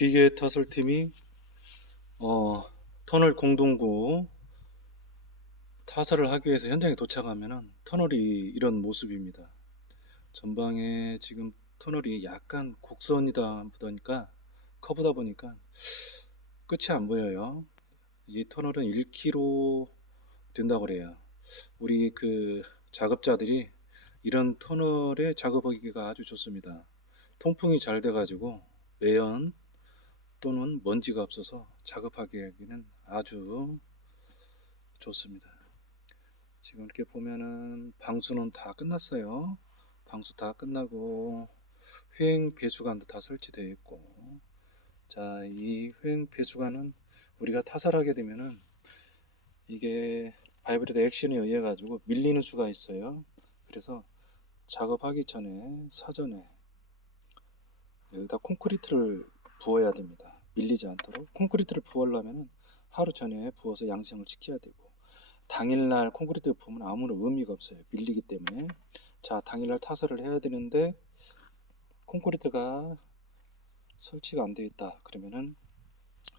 기계 타설팀이 어, 터널 공동구 타설을 하기 위해서 현장에 도착하면은 터널이 이런 모습입니다. 전방에 지금 터널이 약간 곡선이다 보니까 커브다 보니까 끝이 안 보여요. 이 터널은 1km 된다고 그래요. 우리 그 작업자들이 이런 터널에 작업하기가 아주 좋습니다. 통풍이 잘 돼가지고 매연 또는 먼지가 없어서 작업하기에는 아주 좋습니다. 지금 이렇게 보면은 방수는 다 끝났어요. 방수 다 끝나고 횡 배수관도 다 설치되어 있고 자, 이 횡 배수관은 우리가 타설하게 되면은 이게 바이브레드 액션에 의해 가지고 밀리는 수가 있어요. 그래서 작업하기 전에 사전에 여기다 콘크리트를 부어야 됩니다. 밀리지 않도록 콘크리트를 부으려면 하루 전에 부어서 양생을 시켜야 되고 당일날 콘크리트 부으면 아무런 의미가 없어요. 밀리기 때문에 자 당일날 타설을 해야 되는데 콘크리트가 설치가 안 되어 있다 그러면은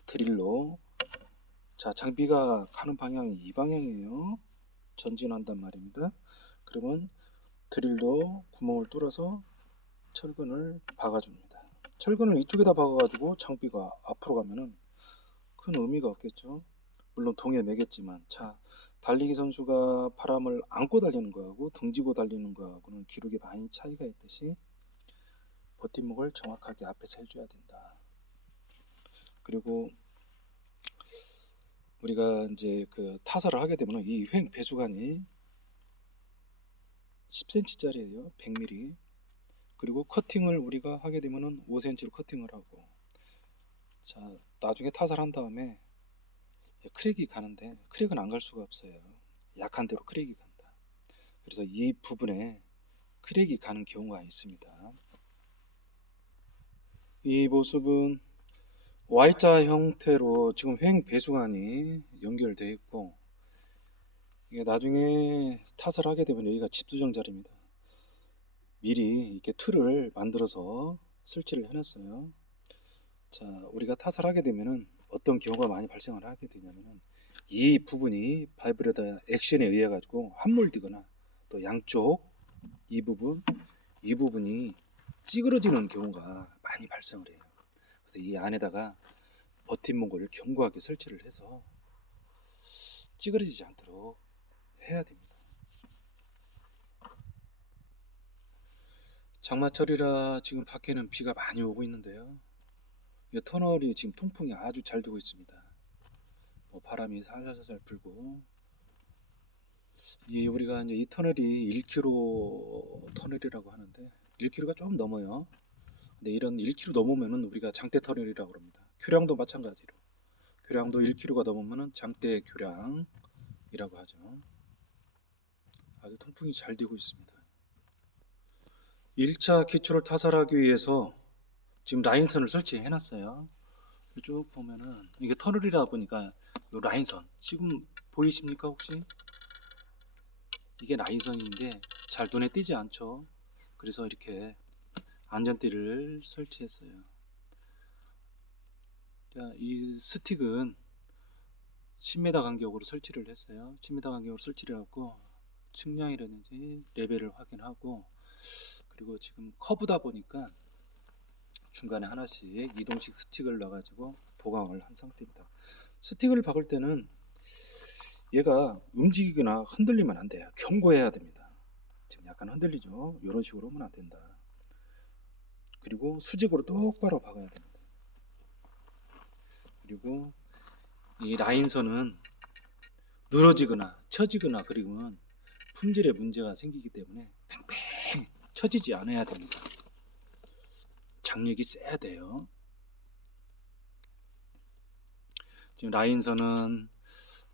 드릴로 자 장비가 가는 방향이 이 방향이에요. 전진한단 말입니다. 그러면 드릴로 구멍을 뚫어서 철근을 박아줍니다. 철근을 이쪽에다 박아가지고 장비가 앞으로 가면은 큰 의미가 없겠죠. 물론 동해 매겠지만 자 달리기 선수가 바람을 안고 달리는 거하고 등지고 달리는 거하고는 기록이 많이 차이가 있듯이 버팀목을 정확하게 앞에서 해줘야 된다. 그리고 우리가 이제 그 타설을 하게 되면 이 횡 배수관이 10cm짜리예요. 100mm. 그리고 커팅을 우리가 하게 되면은 5cm로 커팅을 하고 자 나중에 타설한 다음에 크랙이 가는데 크랙은 안 갈 수가 없어요. 약한 대로 크랙이 간다. 그래서 이 부분에 크랙이 가는 경우가 있습니다. 이 모습은 Y자 형태로 지금 횡 배수관이 연결되어 있고 이게 나중에 탓을 하게 되면 여기가 집수정 자리입니다. 미리 이렇게 틀을 만들어서 설치를 해놨어요. 자, 우리가 탓을 하게 되면은 어떤 경우가 많이 발생을 하게 되냐면은 이 부분이 바이브레더 액션에 의해 가지고 함몰되거나 또 양쪽 이 부분 이 부분이 찌그러지는 경우가 많이 발생을 해요. 그래서 이 안에다가 버팀목을 견고하게 설치를 해서 찌그러지지 않도록 해야 됩니다. 장마철이라 지금 밖에는 비가 많이 오고 있는데요. 이 터널이 지금 통풍이 아주 잘 되고 있습니다. 뭐 바람이 살살살살 불고 이 우리가 이제 이 터널이 1km 터널이라고 하는데 1km가 좀 넘어요. 근데 이런 1km 넘으면은 우리가 장대 터널이라고 합니다. 교량도 마찬가지로 교량도 1km가 넘으면은 장대 교량이라고 하죠. 아주 통풍이 잘 되고 있습니다. 1차 기초를 타설하기 위해서 지금 라인선을 설치해 놨어요. 쭉 보면은 이게 터널이다 보니까 이 라인선 지금 보이십니까 혹시? 이게 라인선인데 잘 눈에 띄지 않죠. 그래서 이렇게 안전띠를 설치했어요. 자, 이 스틱은 10m 간격으로 설치를 했어요. 10m 간격으로 설치를 하고 측량이라든지 레벨을 확인하고 그리고 지금 커브다 보니까 중간에 하나씩 이동식 스틱을 넣어가지고 보강을 한 상태입니다. 스틱을 박을 때는 얘가 움직이거나 흔들리면 안 돼요. 경고해야 됩니다. 지금 약간 흔들리죠. 이런 식으로 하면 안 된다. 그리고 수직으로 똑바로 박아야 됩니다. 그리고 이 라인선은 늘어지거나 처지거나 그리고는 품질에 문제가 생기기 때문에 팽팽 처지지 않아야 됩니다. 장력이 세야 돼요. 지금 라인선은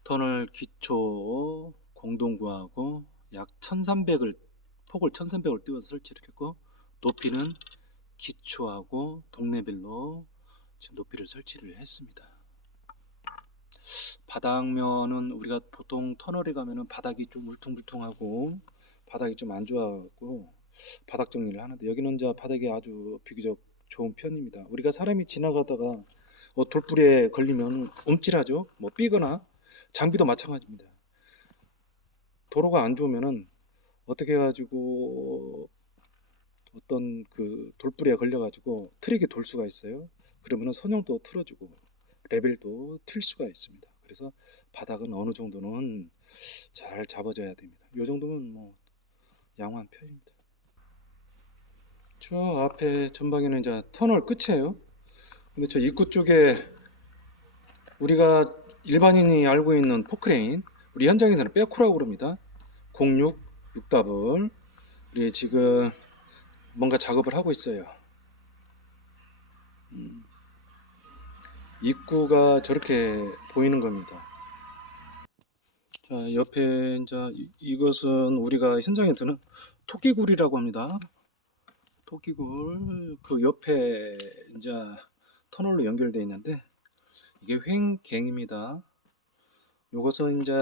터널 기초 공동구하고 약 1300을 폭을 1300을 띄워서 설치를 했고 높이는 기초하고 동네별로 지금 높이를 설치를 했습니다. 바닥면은 우리가 보통 터널에 가면은 바닥이 좀 울퉁불퉁하고 바닥이 좀 안 좋아갖고 바닥 정리를 하는데 여기는 이제 바닥이 아주 비교적 좋은 편입니다. 우리가 사람이 지나가다가 어, 돌불에 걸리면 움찔하죠. 뭐 삐거나 장비도 마찬가지입니다. 도로가 안 좋으면은 어떻게 해가지고 어떤 그 돌불에 걸려가지고 트랙이 돌 수가 있어요. 그러면은 선형도 틀어주고 레벨도 틀 수가 있습니다. 그래서 바닥은 어느 정도는 잘 잡아줘야 됩니다. 이 정도면 뭐 양호한 편입니다. 저 앞에 전방에는 이제 터널 끝이에요. 근데 저 입구 쪽에 우리가 일반인이 알고 있는 포크레인, 우리 현장에서는 백호라고 그럽니다. 06, 6답을 우리 지금 뭔가 작업을 하고 있어요. 음, 입구가 저렇게 보이는 겁니다. 자, 옆에 이제 이- 이것은 우리가 현장에 드는 토끼굴이라고 합니다. 토끼굴 그 옆에 이제 터널로 연결되어 있는데 이게 횡갱입니다. 요것은 이제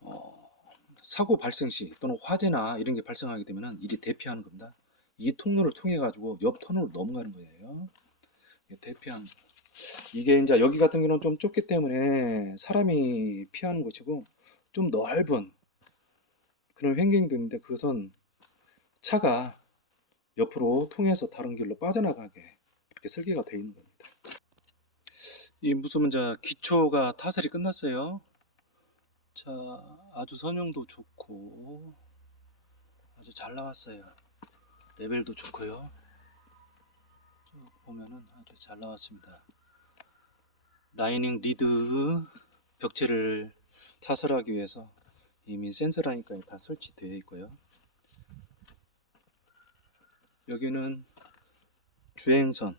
어, 사고 발생 시 또는 화재나 이런 게 발생하게 되면 이리 대피하는 겁니다. 이 통로를 통해 가지고 옆 터널로 넘어가는 거예요. 대피하는 거. 이게 이제 여기 같은 경우는 좀 좁기 때문에 사람이 피하는 곳이고 좀 넓은 그런 횡갱도 있는데 그것은 차가 옆으로 통해서 다른 길로 빠져나가게 이렇게 설계가 되어 있는 겁니다. 이 이제 기초가 타설이 끝났어요. 자, 아주 선형도 좋고 아주 잘 나왔어요. 레벨도 좋고요. 쭉 보면은 아주 잘 나왔습니다. 라이닝 리드 벽체를 타설하기 위해서 이미 센서 라인까지 다 설치되어 있고요. 여기는 주행선,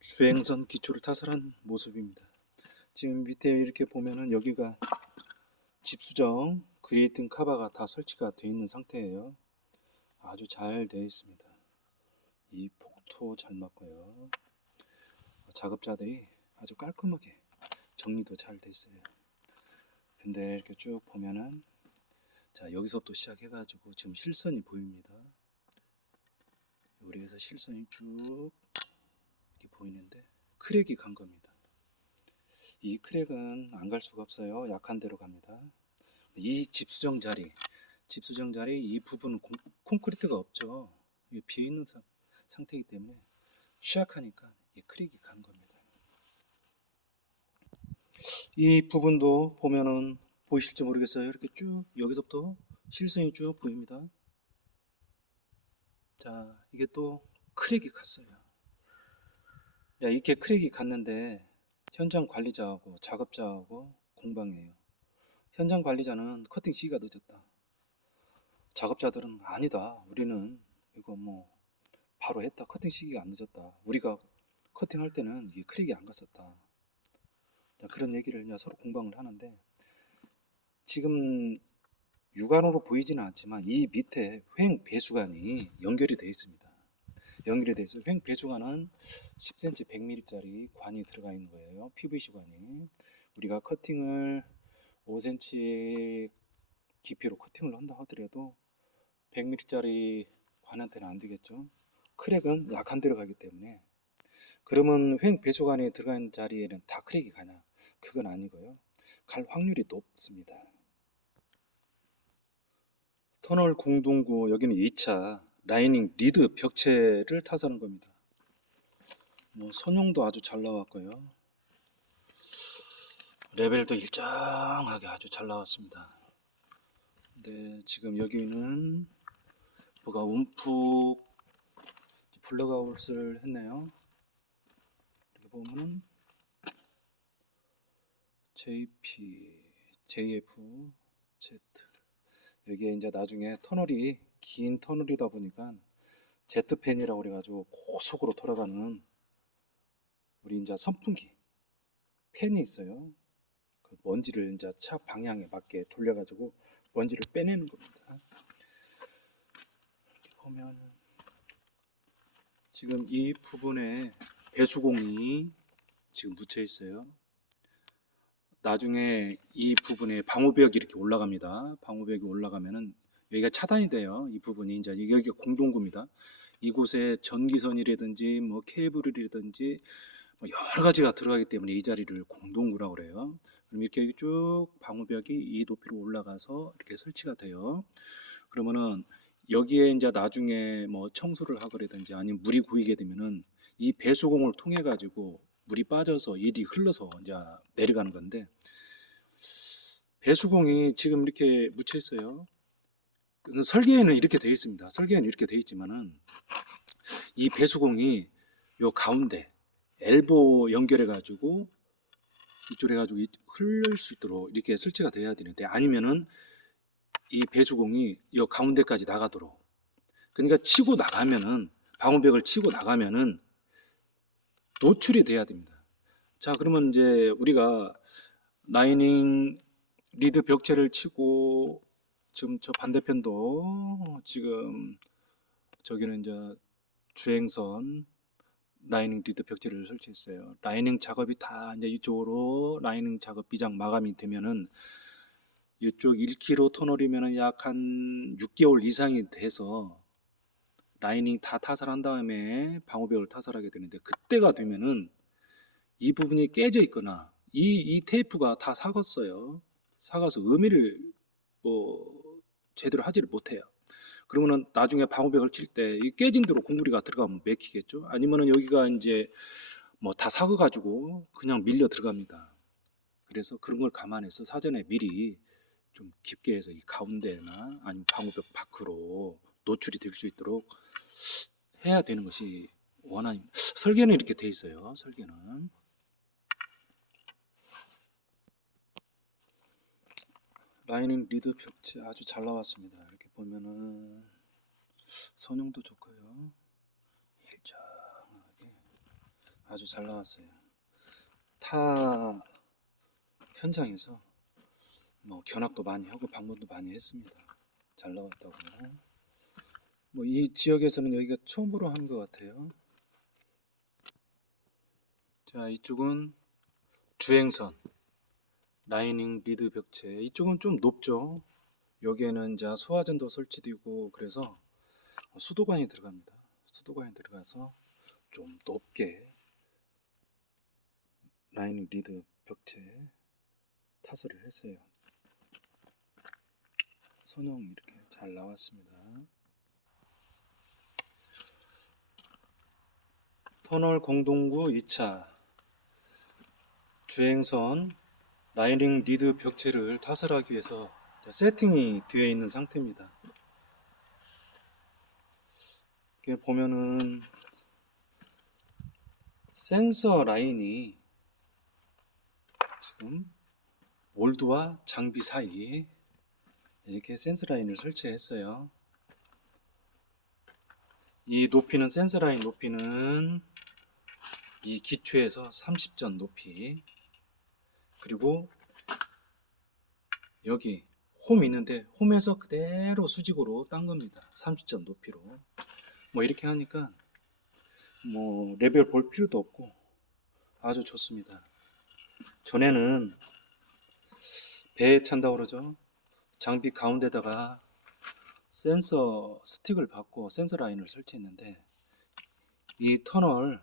주행선 기초를 타설한 모습입니다. 지금 밑에 이렇게 보면은 여기가 집수정, 그레이팅 카바가 다 설치가 되어 있는 상태예요. 아주 잘 되어 있습니다. 이 폭도 잘 맞고요. 작업자들이 아주 깔끔하게 정리도 잘돼 있어요. 근데 이렇게 쭉 보면은 자 여기서부터 시작해 가지고 지금 실선이 보입니다. 여기에서 실선이 쭉 이렇게 보이는데 크랙이 간 겁니다. 이 크랙은 안 갈 수가 없어요. 약한 대로 갑니다. 이 집수정 자리, 집수정 자리 이 부분은 콘, 콘크리트가 없죠. 이게 비어 있는 상, 상태이기 때문에 취약하니까 이 크랙이 간 겁니다. 이 부분도 보면은 보이실지 모르겠어요. 이렇게 쭉 여기서부터 실선이 쭉 보입니다. 자, 이게 또 크랙이 갔어요. 야, 이렇게 크랙이 갔는데 현장 관리자하고 작업자하고 공방이에요. 현장 관리자는 커팅 시기가 늦었다. 작업자들은 아니다. 우리는 이거 뭐 바로 했다. 커팅 시기가 안 늦었다. 우리가 커팅할 때는 이게 크랙이 안 갔었다. 자, 그런 얘기를 서로 공방을 하는데 지금 육안으로 보이지는 않지만 이 밑에 횡 배수관이 연결이 되어 있습니다. 연결이 되어 있어요. 횡 배수관은 10cm, 100mm짜리 관이 들어가 있는 거예요. PVC 관이. 우리가 커팅을 5cm 깊이로 커팅을 한다 하더라도 100mm짜리 관한테는 안 되겠죠. 크랙은 약한 데로 가기 때문에 그러면 횡 배수관에 들어가 있는 자리에는 다 크랙이 가냐? 그건 아니고요. 갈 확률이 높습니다. 터널 공동구 여기는 2차 라이닝 리드 벽체를 타자는 겁니다. 뭐 선용도 아주 잘 나왔고요. 레벨도 일정하게 아주 잘 나왔습니다. 근데 지금 여기는 뭐가 움푹 블럭아웃을 했네요. 이렇게 보면은 JP, JF, Z 여기에 이제 나중에 터널이 긴 터널이다 보니까 제트팬이라고 그래가지고 고속으로 돌아가는 우리 이제 선풍기 팬이 있어요. 그 먼지를 이제 차 방향에 맞게 돌려가지고 먼지를 빼내는 겁니다. 이렇게 보면 지금 이 부분에 배수공이 지금 묻혀 있어요. 나중에 이 부분에 방호벽이 이렇게 올라갑니다. 방호벽이 올라가면은 여기가 차단이 돼요. 이 부분이 이제 여기가 공동구입니다. 이곳에 전기선이라든지 뭐 케이블이라든지 뭐 여러 가지가 들어가기 때문에 이 자리를 공동구라고 그래요. 그럼 이렇게 쭉 방호벽이 이 높이로 올라가서 이렇게 설치가 돼요. 그러면은 여기에 이제 나중에 뭐 청소를 하거라든지 아니면 물이 고이게 되면은 이 배수공을 통해 가지고 물이 빠져서 일이 흘러서 이제 내려가는 건데 배수공이 지금 이렇게 묻혀 있어요. 그래서 설계에는 이렇게 되어 있습니다. 설계에는 이렇게 되어 있지만은 이 배수공이 요 가운데 엘보 연결해 가지고 이쪽에 가지고 흘릴 수 있도록 이렇게 설치가 돼야 되는데 아니면은 이 배수공이 요 가운데까지 나가도록 그러니까 치고 나가면은 방호벽을 치고 나가면은 노출이 돼야 됩니다. 자 그러면 이제 우리가 라이닝 리드 벽체를 치고 지금 저 반대편도 지금 저기는 이제 주행선 라이닝 리드 벽체를 설치했어요. 라이닝 작업이 다 이제 이쪽으로 라이닝 작업 비장 마감이 되면은 이쪽 1km 터널이면은 약 한 6개월 이상이 돼서 라이닝 다 타설한 다음에 방호벽을 타설하게 되는데 그때가 되면은 이 부분이 깨져 있거나 이, 이 테이프가 다 삭았어요. 삭아서 의미를 뭐 제대로 하지를 못해요. 그러면은 나중에 방호벽을 칠 때 이 깨진 대로 공구리가 들어가면 맥히겠죠. 아니면은 여기가 이제 뭐다 삭아가지고 그냥 밀려 들어갑니다. 그래서 그런 걸 감안해서 사전에 미리 좀 깊게 해서 이 가운데나 아니면 방호벽 밖으로 노출이 될 수 있도록 해야 되는 것이 원안입니다. 설계는 이렇게 돼 있어요. 설계는. 라이닝 리드 벽체 아주 잘 나왔습니다. 이렇게 보면은 선형도 좋고요. 일정하게 아주 잘 나왔어요. 타 현장에서 뭐 견학도 많이 하고 방문도 많이 했습니다. 잘 나왔다고. 뭐 이 지역에서는 여기가 처음으로 하는 것 같아요. 자 이쪽은 주행선 라이닝 리드 벽체 이쪽은 좀 높죠. 여기에는 이제 소화전도 설치되고 그래서 수도관이 들어갑니다. 수도관이 들어가서 좀 높게 라이닝 리드 벽체 타설을 했어요. 선형 이렇게 잘 나왔습니다. 터널 공동구 2차 주행선 라이닝 리드 벽체를 타설하기 위해서 세팅이 되어 있는 상태입니다. 이렇게 보면은 센서 라인이 지금 몰드와 장비 사이 이렇게 센서 라인을 설치했어요. 이 높이는 센서 라인 높이는 이 기초에서 30전 높이 그리고 여기 홈 있는데 홈에서 그대로 수직으로 딴 겁니다. 30점 높이로. 뭐 이렇게 하니까 뭐 레벨 볼 필요도 없고 아주 좋습니다. 전에는 배에 찬다고 그러죠. 장비 가운데다가 센서 스틱을 받고 센서 라인을 설치했는데 이 터널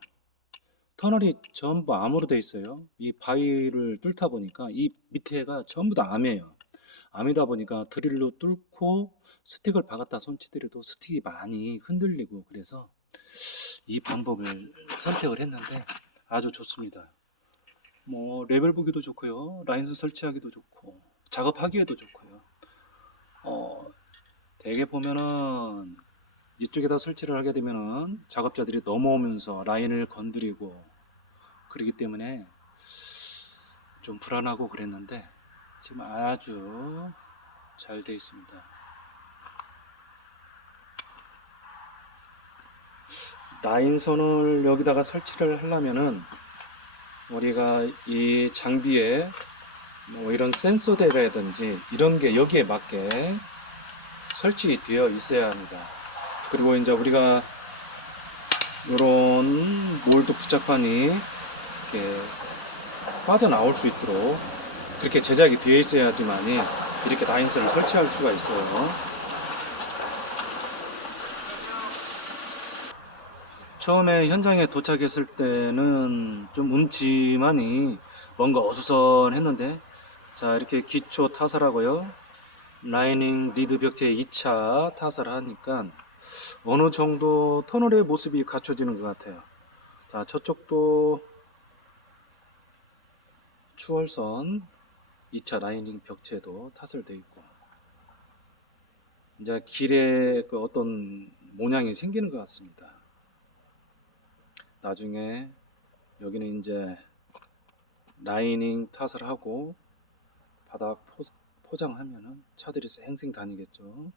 터널이 전부 암으로 돼 있어요. 이 바위를 뚫다 보니까 이 밑에가 전부 다 암이에요. 암이다 보니까 드릴로 뚫고 스틱을 박았다 손치더라도 스틱이 많이 흔들리고 그래서 이 방법을 선택을 했는데 아주 좋습니다. 뭐 레벨 보기도 좋고요. 라인스 설치하기도 좋고 작업하기에도 좋고요. 어 대개 보면은 이쪽에다 설치를 하게 되면은 작업자들이 넘어오면서 라인을 건드리고 그러기 때문에 좀 불안하고 그랬는데 지금 아주 잘 되어 있습니다. 라인선을 여기다가 설치를 하려면은 우리가 이 장비에 뭐 이런 센서대라든지 이런 게 여기에 맞게 설치되어 있어야 합니다. 그리고 이제 우리가 이런 몰드 부착판이 이렇게 빠져나올 수 있도록 그렇게 제작이 되어 있어야지만이 이렇게 라인선을 설치할 수가 있어요. 처음에 현장에 도착했을 때는 좀 음침하니 뭔가 어수선했는데 자 이렇게 기초 타설하고요 라이닝 리드 벽체 2차 타설을 하니까 어느 정도 터널의 모습이 갖춰지는 것 같아요 자 저쪽도 추월선 2차 라이닝 벽체도 타설되어 있고 이제 길에 그 어떤 모양이 생기는 것 같습니다. 나중에 여기는 이제 라이닝 탓을 하고 바닥 포, 포장하면은 차들이 쌩쌩 다니겠죠.